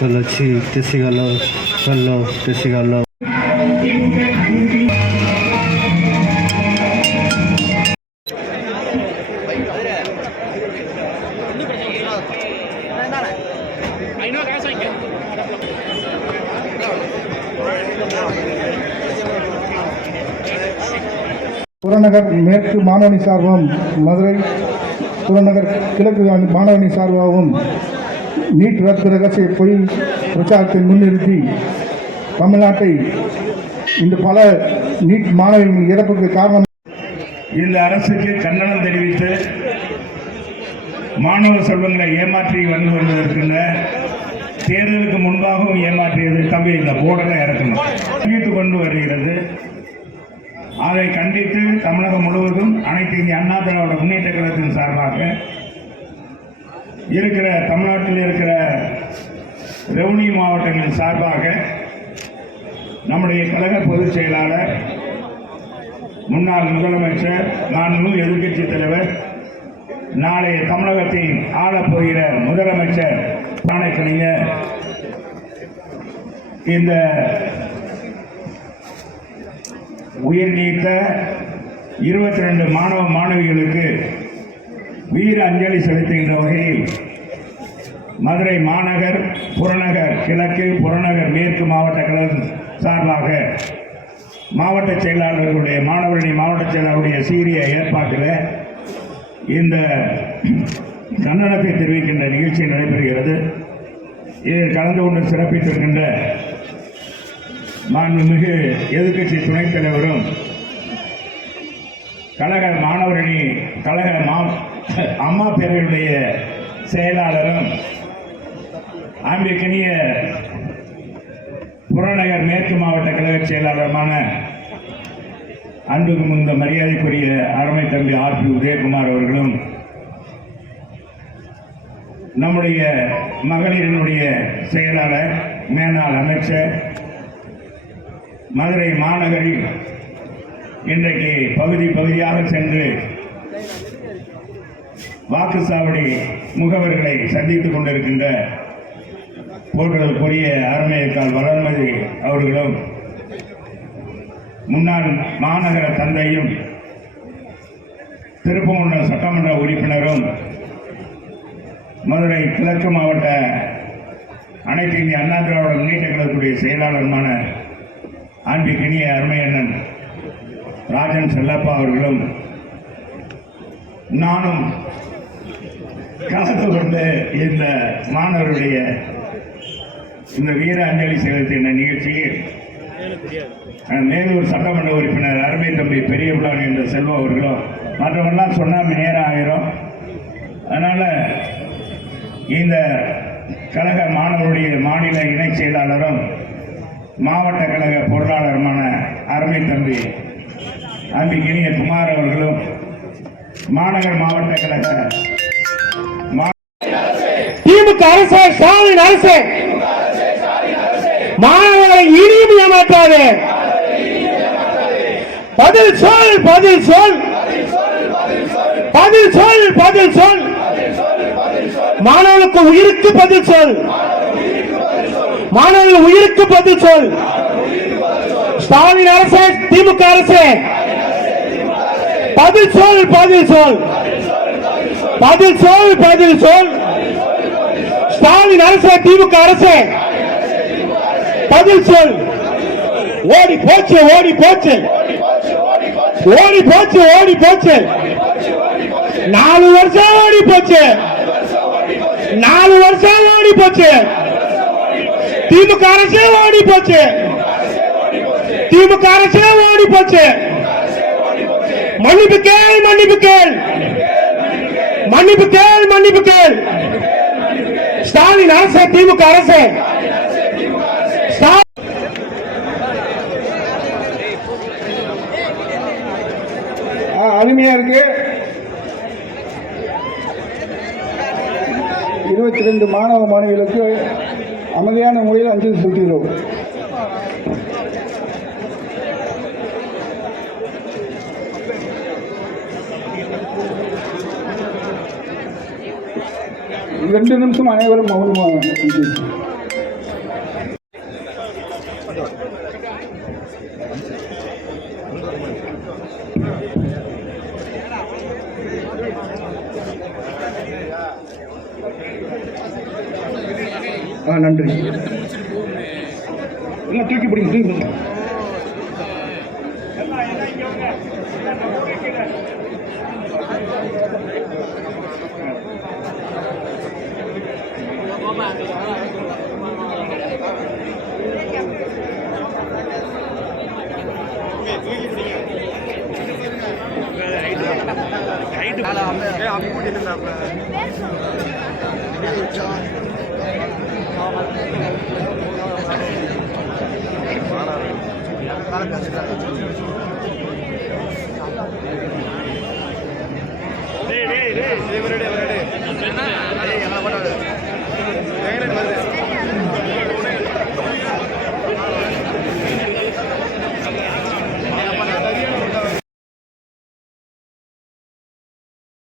Veloci, Tesigalo, Gallo, Tesigalo. புறநகர் மேற்கு மாணவனி சார்பாகவும் மதுரை புறநகர் கிழக்கு மாணவனி சார்பாகவும் நீட் ரத்து ரகசிய பொய் பிரச்சாரத்தை முன்னிறுத்தி தமிழ்நாட்டை இந்த பல நீட் மாணவர்களின் இறப்புக்கு காரணம் இந்த அரசுக்கு கண்டனம் தெரிவித்து மாணவ செல்வங்களை ஏமாற்றி வந்து கொண்டிருக்கின்ற தேர்தலுக்கு முன்பாகவும் ஏமாற்றியது தம்பி இந்த போர்டரை இறக்கணும் அறிவித்துக் கொண்டு வருகிறது. அதை கண்டித்து தமிழகம் முழுவதும் அனைத்து இந்திய அண்ணா திராவிட முன்னேற்ற கழகத்தின் சார்பாக இருக்கிற தமிழ்நாட்டில் இருக்கிற ரெவன்யூ மாவட்டங்களின் சார்பாக நம்முடைய கழக பொதுச் செயலாளர் முன்னாள் முதலமைச்சர் நானும் எதிர்க்கட்சி தலைவர் நாளைய தமிழகத்தின் ஆளப்போகிற முதலமைச்சர் பானைக்கணிஞர் இந்த உயிர் நீத்த 22 மாணவ மாணவிகளுக்கு வீர அஞ்சலி செலுத்துகின்ற வகையில் மதுரை மாநகர் புறநகர் கிழக்கு புறநகர் மேற்கு மாவட்ட கழகம் சார்பாக மாவட்ட செயலாளர்களுடைய மாணவரணி மாவட்ட செயலாளருடைய சீரிய ஏற்பாட்டில் இந்த கண்டனத்தை தெரிவிக்கின்ற நிகழ்ச்சி நடைபெறுகிறது. இதில் கலந்து கொண்டு சிறப்பித்திருக்கின்ற மாண்புமிகு எதிர்க்கட்சி துணைத் தலைவரும் கழக மாணவரணி கழக அம்மா பேரவையுடைய செயலாளரும் அன்பிற்கினிய புறநகர் மேற்கு மாவட்ட கழக செயலாளருமான அன்புக்கு முந்த மரியாதைக்குரிய அருமை தம்பி ஆர்.பி. உதயகுமார் அவர்களும் நம்முடைய மகளிரினுடைய செயலாளர் மேனாள் அமைச்சர் மதுரை மாநகரில் இன்றைக்கு பகுதி பகுதியாக சென்று வாக்குச்சாவடி முகவர்களை சந்தித்துக் கொண்டிருக்கின்ற போற்றுதலுக்குரிய அருமையக்கால் வளர்மதி அவர்களும் முன்னாள் மாநகர தந்தையும் திருப்பூர் சட்டமன்ற உறுப்பினரும் மதுரை கிழக்கு மாவட்ட அனைத்து இந்திய அண்ணா திராவிட முன்னேற்ற கழகத்துடைய செயலாளருமான அன்பிற்கினிய அருமையண்ணன் ராஜன் செல்லப்பா அவர்களும் நானும் கலந்து கொண்டு இந்த மாணவருடைய இந்த வீர அஞ்சலி செலுத்தின நிகழ்ச்சியில் மேலூர் சட்டமன்ற உறுப்பினர் அருமை தம்பி பெரிய பிள்ளான் என்ற செல்வம் அவர்களும் மற்றவெல்லாம் சொன்னால் நேரம் ஆயிரும். அதனால இந்த கழக மாணவருடைய மாநில இணைச் செயலாளரும் மாவட்ட கழக பொருளாளருமான அருமை தம்பி அன்பிற்கினிய குமார் அவர்களும் மாநகர் மாவட்ட கழக திமுக அரசு ஸ்டாலின் அரசு மாணவர்களை இனியும் ஏமாற்றாது. பதில் சொல் பதில் சொல் பதில் சொல் பதில் சொல் மாணவர்களுக்கு உயிருக்கு பதில் சொல் மாணவர்கள் உயிருக்கு பதில் சொல். ஸ்டாலின் அரசு திமுக அரசு பதில் சொல் பதில் சொல் பதில் சொல் பதில் சொல். ஸ்டாலின் அரசு திமுக அரசு பதில் சொல். ஓடி போச்சு ஓடி போச்சு ஓடி போச்சு ஓடி போச்சு 4 வருஷம் ஓடி போச்சு 4 வருஷம் ஓடி போச்சு. திமுக அரசே ஓடி போச்சு திமுக அரசே ஓடி போச்சு. மன்னிப்பு கேள் மன்னிப்பு கேள் மன்னிப்பு கேள் மன்னிப்பு கேள். ஸ்டாலின் அரசு திமுக அரசு அருமையா இருக்கு. 22 மாணவ மாணவிகளுக்கு அமைதியான முறையில் அஞ்சலி செலுத்துகிறோம். ரெண்டு நிமிஷம் அனைவரும் மௌனமாக நன்றி. எல்லாம் தூக்கி பிடிங்க, தூக்கி பிடிங்க. டேய்